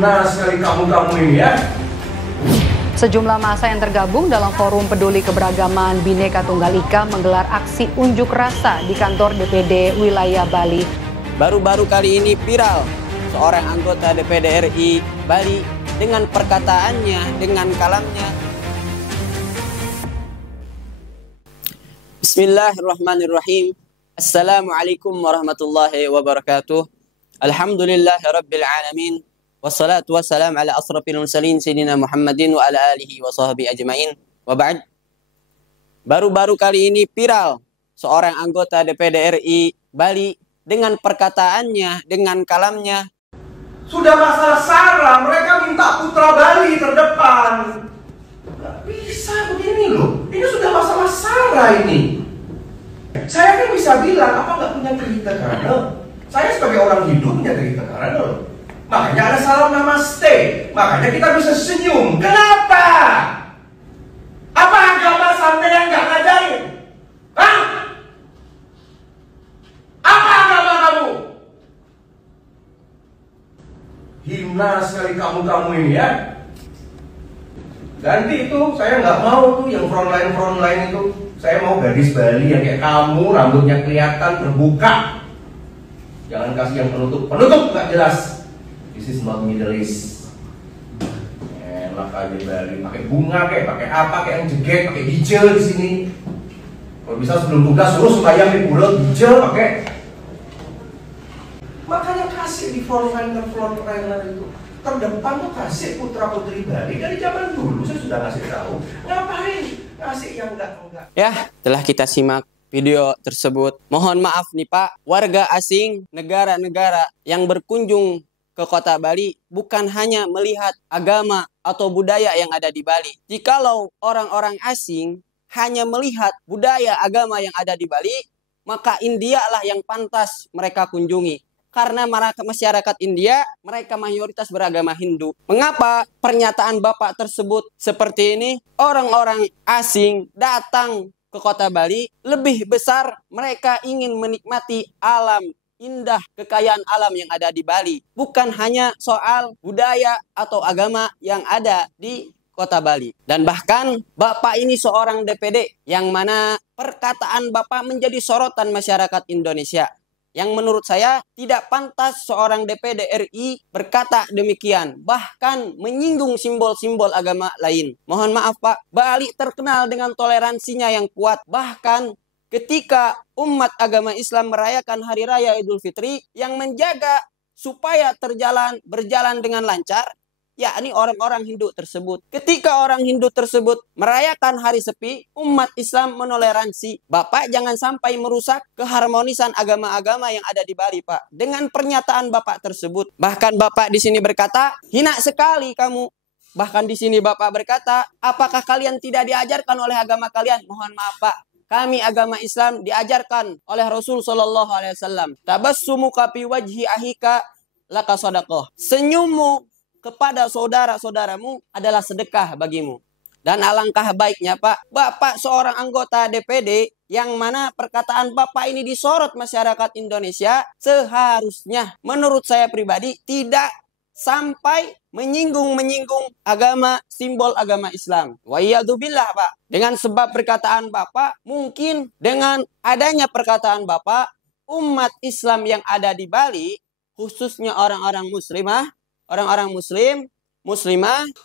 Hina sekali kamu-kamu ini ya. Sejumlah massa yang tergabung dalam Forum Peduli Keberagaman Bhinneka Tunggal Ika menggelar aksi unjuk rasa di kantor DPD wilayah Bali. Baru-baru kali ini viral seorang anggota DPD RI Bali dengan perkataannya, dengan kalamnya. Bismillahirrahmanirrahim. Assalamualaikum warahmatullahi wabarakatuh. Alhamdulillahirabbil alamin. Wassalatu wassalam ala asrafil mursalin sayyidina Muhammadin wa ala alihi wa sahbihi ajmain. Wa ba'd. Baru-baru kali ini viral seorang anggota DPD RI Bali dengan perkataannya, dengan kalamnya. Sudah masalah SARA, mereka minta putra Bali terdepan. Nggak bisa begini loh. Ini sudah masalah SARA ini. Saya kan bisa bilang, apa nggak punya cerita kernel? Saya sebagai orang hidup punya cerita kernel. Makanya ada salam namaste. Makanya kita bisa senyum. Kenapa? Apa agama sampai yang nggak ngajarin? Hah? Apa agama kamu? Hina sekali kamu-kamu ini ya. Ganti itu, saya nggak mau tuh yang frontline itu. Saya mau gadis Bali yang kayak kamu, rambutnya kelihatan terbuka. Jangan kasih yang penutup nggak jelas. This is not Middle East. Enak aja Bali, pakai bunga kayak, pakai apa kayak yang jeget, pakai hijau di sini. Kalau bisa sebelum tugas suruh sembahyang di pulau hijau pakai. Makanya kasih di frontline itu terdepan tuh kasih putra putri Bali dari zaman dulu saya sudah ngasih tahu. Ngapain kasih yang enggak? Ya, telah kita simak video tersebut. Mohon maaf nih Pak, warga asing negara-negara yang berkunjung ke kota Bali bukan hanya melihat agama atau budaya yang ada di Bali. Jikalau orang-orang asing hanya melihat budaya agama yang ada di Bali, maka India lah yang pantas mereka kunjungi. Karena masyarakat India, mereka mayoritas beragama Hindu. Mengapa pernyataan Bapak tersebut seperti ini? Orang-orang asing datang ke kota Bali, lebih besar mereka ingin menikmati alam indah, kekayaan alam yang ada di Bali. Bukan hanya soal budaya atau agama yang ada di kota Bali. Dan bahkan Bapak ini seorang DPD yang mana perkataan Bapak menjadi sorotan masyarakat Indonesia. Yang menurut saya tidak pantas seorang DPD RI berkata demikian. Bahkan menyinggung simbol-simbol agama lain. Mohon maaf Pak, Bali terkenal dengan toleransinya yang kuat. Bahkan ketika umat agama Islam merayakan Hari Raya Idul Fitri, yang menjaga supaya berjalan dengan lancar, yakni orang-orang Hindu tersebut. Ketika orang Hindu tersebut merayakan hari sepi, umat Islam menoleransi. Bapak jangan sampai merusak keharmonisan agama-agama yang ada di Bali, Pak. Dengan pernyataan Bapak tersebut. Bahkan Bapak di sini berkata, hina sekali kamu. Bahkan di sini Bapak berkata, apakah kalian tidak diajarkan oleh agama kalian? Mohon maaf, Pak. Kami agama Islam diajarkan oleh Rasul Shallallahu Alaihi Wasallam. Tabassumuka fi wajhi ahika laka sadaqah. Senyummu kepada saudara-saudaramu adalah sedekah bagimu. Dan alangkah baiknya Pak, Bapak seorang anggota DPD yang mana perkataan Bapak ini disorot masyarakat Indonesia, seharusnya menurut saya pribadi tidak sampai menyinggung agama, simbol agama Islam. Wa iyadzubillah Pak. Dengan sebab perkataan Bapak, mungkin dengan adanya perkataan Bapak, umat Islam yang ada di Bali, khususnya orang-orang muslimah,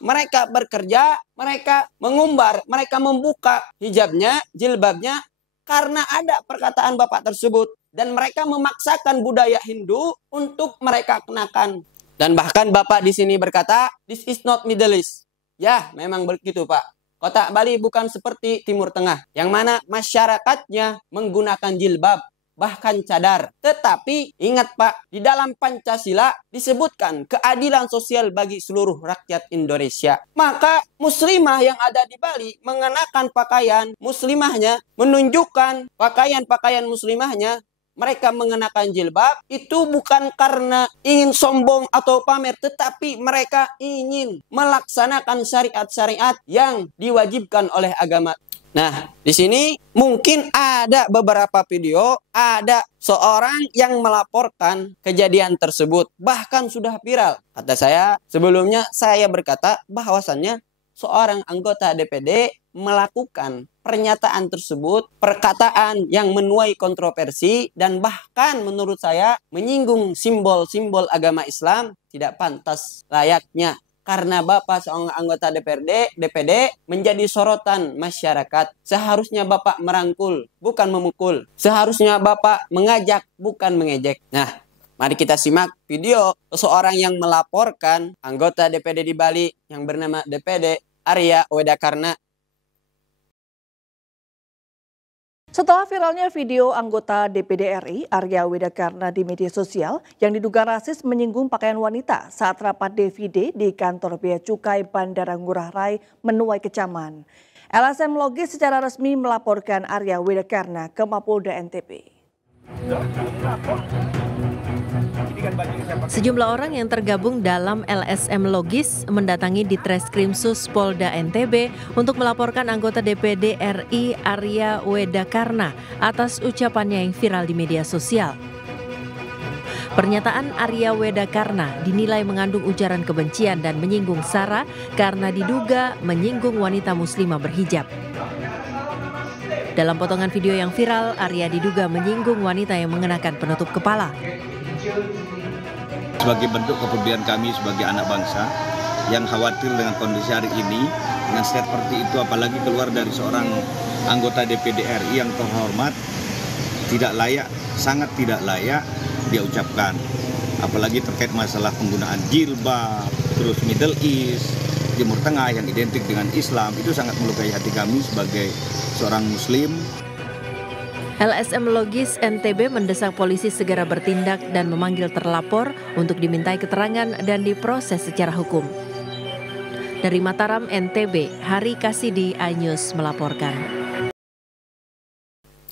mereka bekerja, mereka mengumbar, mereka membuka hijabnya, jilbabnya, karena ada perkataan Bapak tersebut. Dan mereka memaksakan budaya Hindu untuk mereka kenakan. Dan bahkan Bapak di sini berkata, this is not Middle East. Ya, memang begitu Pak. Kota Bali bukan seperti Timur Tengah, yang mana masyarakatnya menggunakan jilbab, bahkan cadar. Tetapi ingat Pak, di dalam Pancasila disebutkan keadilan sosial bagi seluruh rakyat Indonesia. Maka muslimah yang ada di Bali mengenakan pakaian muslimahnya, menunjukkan pakaian muslimahnya, mereka mengenakan jilbab, itu bukan karena ingin sombong atau pamer, tetapi mereka ingin melaksanakan syariat-syariat yang diwajibkan oleh agama. Nah, di sini mungkin ada beberapa video, ada seorang yang melaporkan kejadian tersebut, bahkan sudah viral. Kata saya, sebelumnya saya berkata bahwasannya seorang anggota DPD melakukan pernyataan tersebut, perkataan yang menuai kontroversi, dan bahkan menurut saya menyinggung simbol-simbol agama Islam, tidak pantas layaknya. Karena Bapak seorang anggota DPD menjadi sorotan masyarakat. Seharusnya Bapak merangkul, bukan memukul. Seharusnya Bapak mengajak, bukan mengejek. Nah, mari kita simak video seseorang yang melaporkan anggota DPD di Bali yang bernama DPD Arya Wedakarna. Setelah viralnya video anggota DPD RI Arya Wedakarna di media sosial yang diduga rasis menyinggung pakaian wanita saat rapat DVD di kantor Bea Cukai Bandara Ngurah Rai menuai kecaman. LSM Logis secara resmi melaporkan Arya Wedakarna ke Mapolda NTB. Sejumlah orang yang tergabung dalam LSM Logis mendatangi Ditreskrimsus Polda NTB untuk melaporkan anggota DPD RI Arya Wedakarna atas ucapannya yang viral di media sosial. Pernyataan Arya Wedakarna dinilai mengandung ujaran kebencian dan menyinggung SARA karena diduga menyinggung wanita muslimah berhijab. Dalam potongan video yang viral, Arya diduga menyinggung wanita yang mengenakan penutup kepala. Sebagai bentuk kepedulian kami sebagai anak bangsa yang khawatir dengan kondisi hari ini, dengan seperti itu apalagi keluar dari seorang anggota DPD RI yang terhormat, tidak layak, sangat tidak layak dia ucapkan. Apalagi terkait masalah penggunaan jilbab, terus Middle East, Timur Tengah yang identik dengan Islam, itu sangat melukai hati kami sebagai seorang Muslim. LSM Logis NTB mendesak polisi segera bertindak dan memanggil terlapor untuk dimintai keterangan dan diproses secara hukum. Dari Mataram, NTB, Hari Kasidi, iNews melaporkan.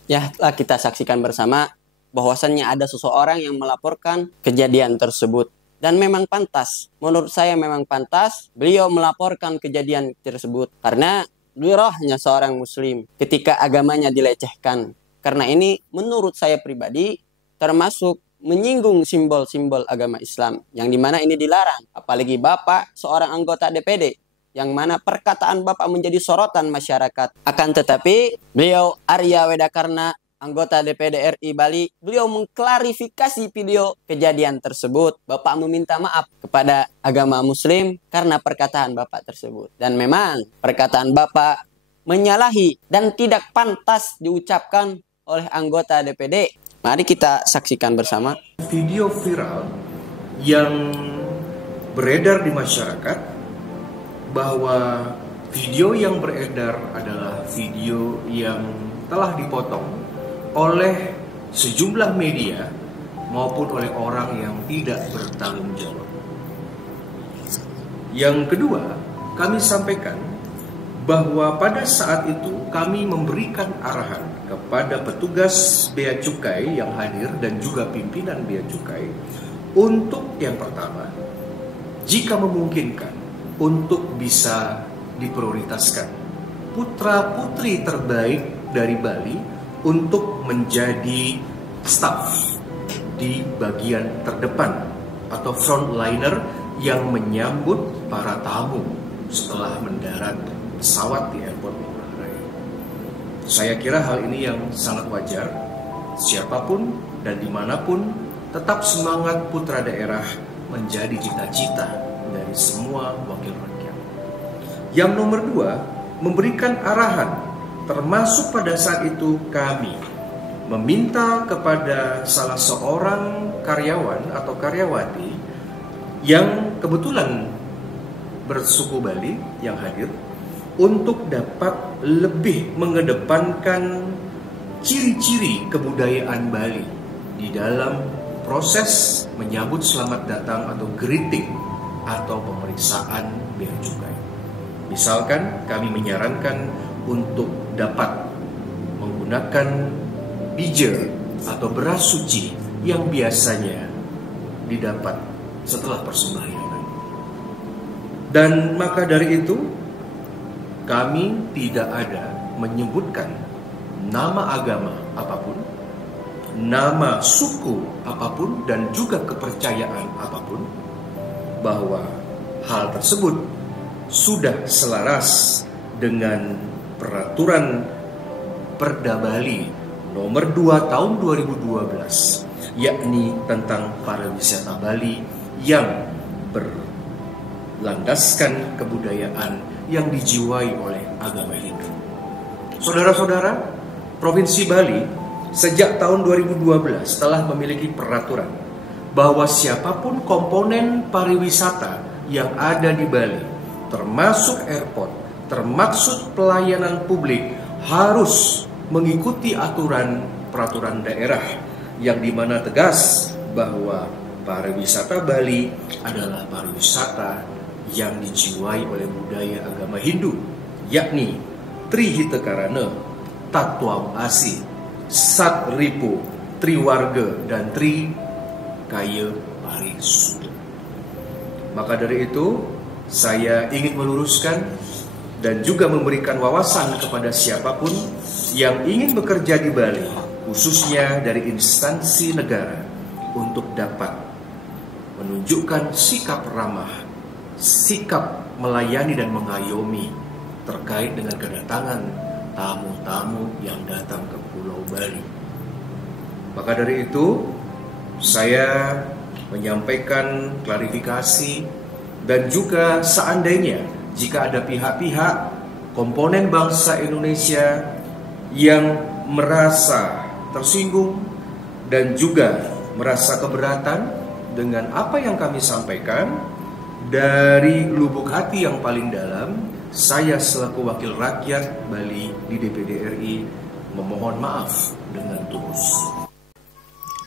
Ya, kita saksikan bersama bahwasannya ada seseorang yang melaporkan kejadian tersebut. Dan memang pantas, menurut saya memang pantas beliau melaporkan kejadian tersebut. Karena beliau hanya seorang muslim ketika agamanya dilecehkan. Karena ini menurut saya pribadi termasuk menyinggung simbol-simbol agama Islam. Yang dimana ini dilarang. Apalagi Bapak seorang anggota DPD. Yang mana perkataan Bapak menjadi sorotan masyarakat. Akan tetapi beliau Arya Wedakarna, anggota DPD RI Bali, beliau mengklarifikasi video kejadian tersebut. Bapak meminta maaf kepada agama muslim karena perkataan Bapak tersebut. Dan memang perkataan Bapak menyalahi dan tidak pantas diucapkan oleh anggota DPD. Mari kita saksikan bersama. Video viral yang beredar di masyarakat bahwa video yang beredar adalah video yang telah dipotong oleh sejumlah media maupun oleh orang yang tidak bertanggung jawab. Yang kedua, kami sampaikan bahwa pada saat itu kami memberikan arahan kepada petugas Bea Cukai yang hadir dan juga pimpinan Bea Cukai untuk yang pertama, jika memungkinkan untuk bisa diprioritaskan putra-putri terbaik dari Bali untuk menjadi staf di bagian terdepan atau frontliner yang menyambut para tamu setelah mendarat pesawat di airport Ngurah Rai. Saya kira hal ini yang sangat wajar. Siapapun dan dimanapun tetap semangat putra daerah menjadi cita-cita dari semua wakil rakyat. Yang nomor dua, memberikan arahan, termasuk pada saat itu kami meminta kepada salah seorang karyawan atau karyawati yang kebetulan bersuku Bali yang hadir untuk dapat lebih mengedepankan ciri-ciri kebudayaan Bali di dalam proses menyambut selamat datang atau greeting atau pemeriksaan Bea Cukai. Misalkan kami menyarankan untuk dapat menggunakan bija atau beras suci yang biasanya didapat setelah persembahyangan. Dan maka dari itu kami tidak ada menyebutkan nama agama apapun, nama suku apapun, dan juga kepercayaan apapun, bahwa hal tersebut sudah selaras dengan peraturan Perda Bali nomor 2 tahun 2012, yakni tentang pariwisata Bali yang berlandaskan kebudayaan yang dijiwai oleh agama Hindu. Saudara-saudara, Provinsi Bali sejak tahun 2012 telah memiliki peraturan bahwa siapapun komponen pariwisata yang ada di Bali, termasuk airport, termasuk pelayanan publik, harus mengikuti aturan peraturan daerah yang dimana tegas bahwa pariwisata Bali adalah pariwisata yang dijiwai oleh budaya agama Hindu, yakni Trihitakarana, Tatwam Asi, Satripo, Triwarga, dan Tri Kaya Parisuda. Maka dari itu, saya ingin meluruskan dan juga memberikan wawasan kepada siapapun yang ingin bekerja di Bali, khususnya dari instansi negara, untuk dapat menunjukkan sikap ramah, sikap melayani dan mengayomi terkait dengan kedatangan tamu-tamu yang datang ke Pulau Bali. Maka dari itu, saya menyampaikan klarifikasi dan juga seandainya jika ada pihak-pihak komponen bangsa Indonesia yang merasa tersinggung dan juga merasa keberatan dengan apa yang kami sampaikan, dari lubuk hati yang paling dalam, saya selaku wakil rakyat Bali di DPD RI memohon maaf dengan tulus.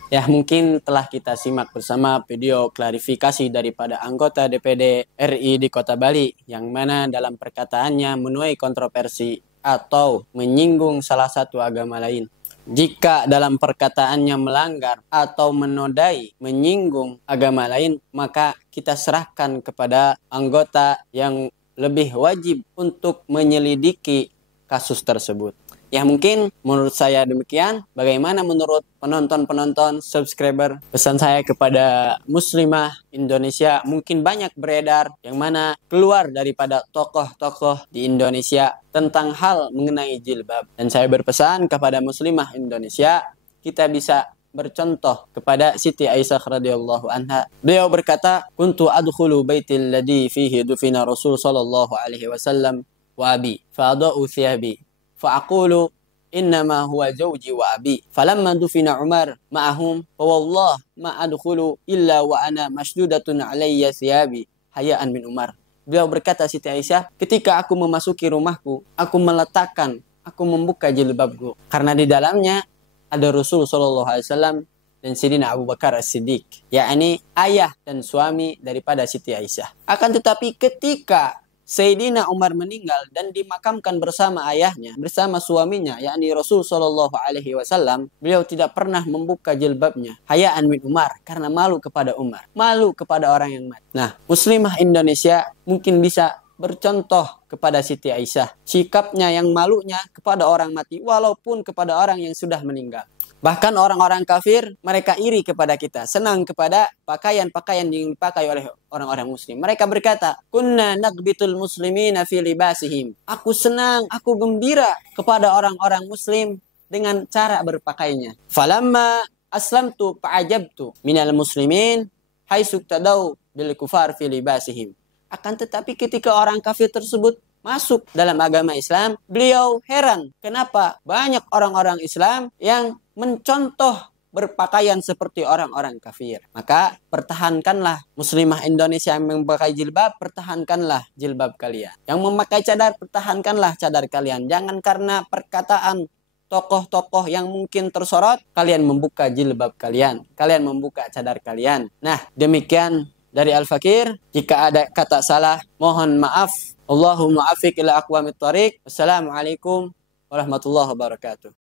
Ya, mungkin telah kita simak bersama video klarifikasi daripada anggota DPD RI di Kota Bali, yang mana dalam perkataannya menuai kontroversi atau menyinggung salah satu agama lain. Jika dalam perkataannya melanggar atau menodai, menyinggung agama lain, maka kita serahkan kepada anggota yang lebih wajib untuk menyelidiki kasus tersebut. Ya, mungkin menurut saya demikian. Bagaimana menurut penonton-penonton, subscriber? Pesan saya kepada muslimah Indonesia, mungkin banyak beredar yang mana keluar daripada tokoh-tokoh di Indonesia tentang hal mengenai jilbab. Dan saya berpesan kepada muslimah Indonesia, kita bisa bercontoh kepada Siti Aisyah radhiyallahu anha. Beliau berkata, "Kuntu adkhulu baitil ladzi fihi dufina Rasul sallallahu alaihi wasallam wa abi, fa'adau thiyabi. Fa'aqulu innama huwa zawji wa abi. Falamma dufina Umar ma'ahum, fawallah ma adkhulu illa wa ana mashdudatun alayya thiyabi hayaan min Umar." Beliau berkata, Siti Aisyah, ketika aku memasuki rumahku, aku membuka jilbabku karena di dalamnya ada Rasul sallallahu alaihi wasallam dan Sayyidina Abu Bakar As-Siddiq, yakni ayah dan suami daripada Siti Aisyah. Akan tetapi ketika Sayyidina Umar meninggal dan dimakamkan bersama ayahnya, bersama suaminya, yakni Rasul sallallahu alaihi wasallam, beliau tidak pernah membuka jilbabnya. Hayaan min Umar, karena malu kepada Umar, malu kepada orang yang mati. Nah, muslimah Indonesia mungkin bisa bercontoh kepada Siti Aisyah, sikapnya yang malunya kepada orang mati walaupun kepada orang yang sudah meninggal. Bahkan orang-orang kafir, mereka iri kepada kita, senang kepada pakaian-pakaian yang dipakai oleh orang-orang muslim. Mereka berkata, "Kunna naqbitul muslimina fi libasihim." Aku senang, aku gembira kepada orang-orang muslim dengan cara berpakaiannya. Falamma aslamtu fa'ajabtu minal muslimin haitsu tadau bil kufar fi libasihim. Akan tetapi ketika orang kafir tersebut masuk dalam agama Islam, beliau heran kenapa banyak orang-orang Islam yang mencontoh berpakaian seperti orang-orang kafir. Maka pertahankanlah muslimah Indonesia yang memakai jilbab, pertahankanlah jilbab kalian. Yang memakai cadar, pertahankanlah cadar kalian. Jangan karena perkataan tokoh-tokoh yang mungkin tersorot, kalian membuka jilbab kalian, kalian membuka cadar kalian. Nah, demikian dari Al-Fakir. Jika ada kata salah, mohon maaf. Allahumma afiq ila aqwamit thariq. Wassalamualaikum warahmatullahi wabarakatuh.